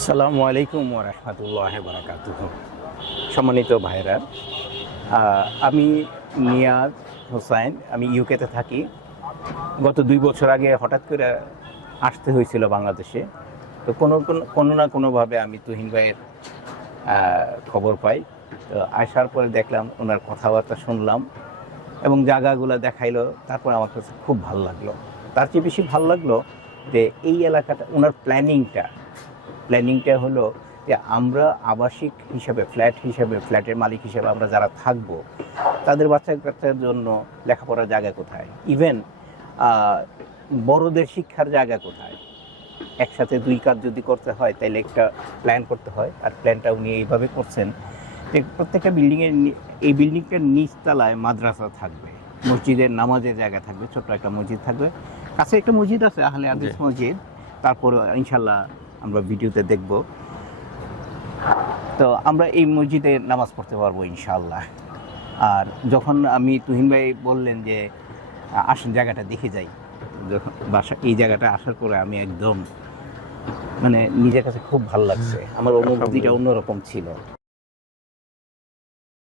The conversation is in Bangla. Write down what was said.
আসসালামু আলাইকুম রহমতুল্লাহ বারাকাত সম্মানিত ভাইরা আমি নিয়াজ হোসাইন, আমি ইউকেতে থাকি। গত দুই বছর আগে হঠাৎ করে আসতে হয়েছিল বাংলাদেশে। তো কোনো- কোনো না কোনোভাবে আমি তুহিন ভাইয়ের খবর পাই। তো আসার পরে দেখলাম ওনার কথাবার্তা শুনলাম এবং জায়গাগুলো দেখাইলো, তারপর আমার কাছে খুব ভালো লাগল। তার চেয়ে বেশি ভালো লাগল যে এই এলাকাটা, ওনার প্ল্যানিংটা প্ল্যানিংটা হলো যে আমরা আবাসিক হিসাবে ফ্ল্যাট হিসাবে ফ্ল্যাটের মালিক হিসাবে আমরা যারা থাকব তাদের বাচ্চা কাচ্চার জন্য লেখাপড়ার জায়গা কোথায়? ইভেন বড়দের শিক্ষার জায়গা কোথায়? একসাথে দুই কাজ যদি করতে হয় তাহলে একটা প্ল্যান করতে হয় আর প্ল্যানটা উনি এইভাবে করছেন যে প্রত্যেকটা বিল্ডিংয়ের এই বিল্ডিংটার নিচতলায় মাদ্রাসা থাকবে মসজিদের নামাজের জায়গা থাকবে ছোট্ট একটা মসজিদ থাকবে কাছে একটা মসজিদ আছে আহলে আদিস মসজিদ তারপর ইনশাল্লাহ আমরা ভিডিওতে দেখব। তো আমরা এই মসজিদে নামাজ পড়তে পারব ইনশাল্লাহ আর যখন আমি তুহিন ভাই বললেন যে আসুন জায়গাটা দেখে যাই। যখন বাসা এই জায়গাটা আসার পরে আমি একদম মানে নিজের কাছে খুব ভালো লাগছে। আমার অনুভূতিটা অন্যরকম ছিল।